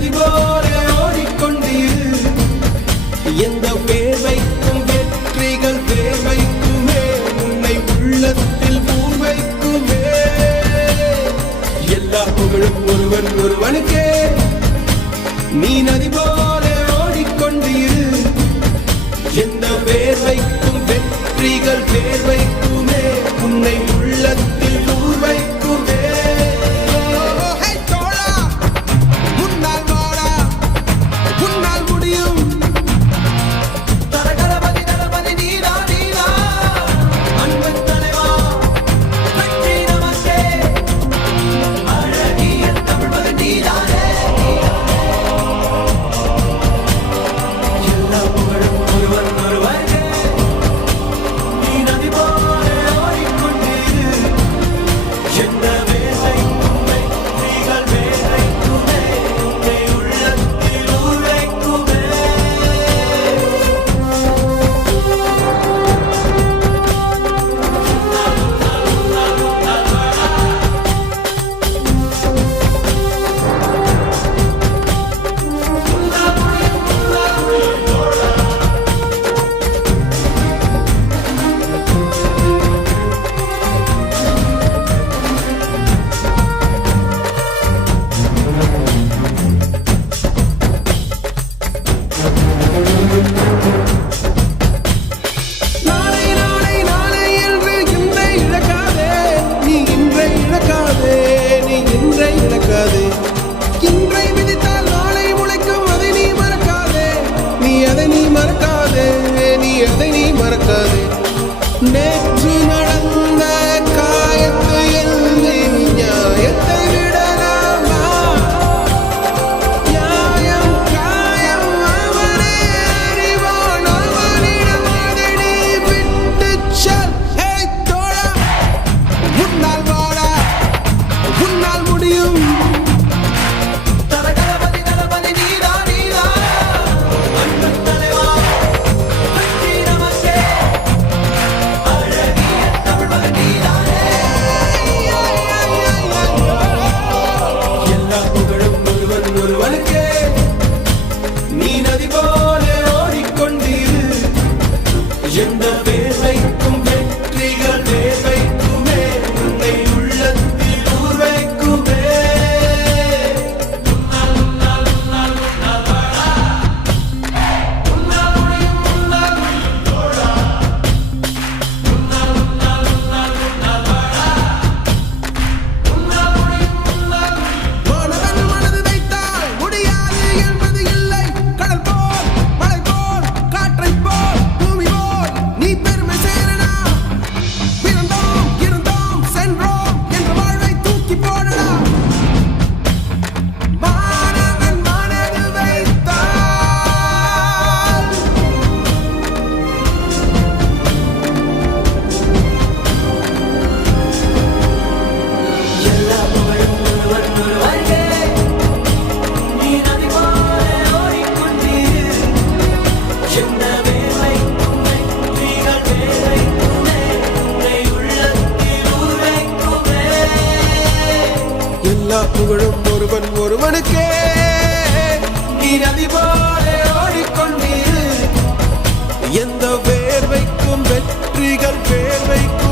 நதி போல ஓடிக்கொண்டீர். எந்த வேர்வைக்கும் வெற்றிகள் வேர்வைக்குமே, உன்னை உள்ளத்தில் பூர்வைக்குமே. எல்லா புகழும் ஒருவன் ஒருவனுக்கே. நீ நதி போல ஓடிக்கொண்டீர். எந்த வேர்வைக்கும் வெற்றிகள் வேர்வைக்குமே, உன்னை உள்ளத்தில் பூர்வைக்குமே. நேற்று நடந்த காயத்தை எழுதி நியாயத்தை விடலாமா? நியாயம் காயம் அவனே அறிவான், அவனிடம் அதை நீ விட்டுச் செல். தோழா, உன்னால் வாழ உன்னால் முடியும். நீ நதி போல ஓடிக்கொண்டீர். எந்த வேர்வைக்கும் வெற்றிகள் வேர்வைக்குமே, உன்னை உள்ளத்தில் ஊர்வைக்குமே. எல்லா புகழும் ஒருவன் ஒருவனுக்கே. நீ நதி போல ஓடிக்கொண்டீர். எந்த வேர்வைக்கும் வெற்றிகள் வேர்வைக்கும்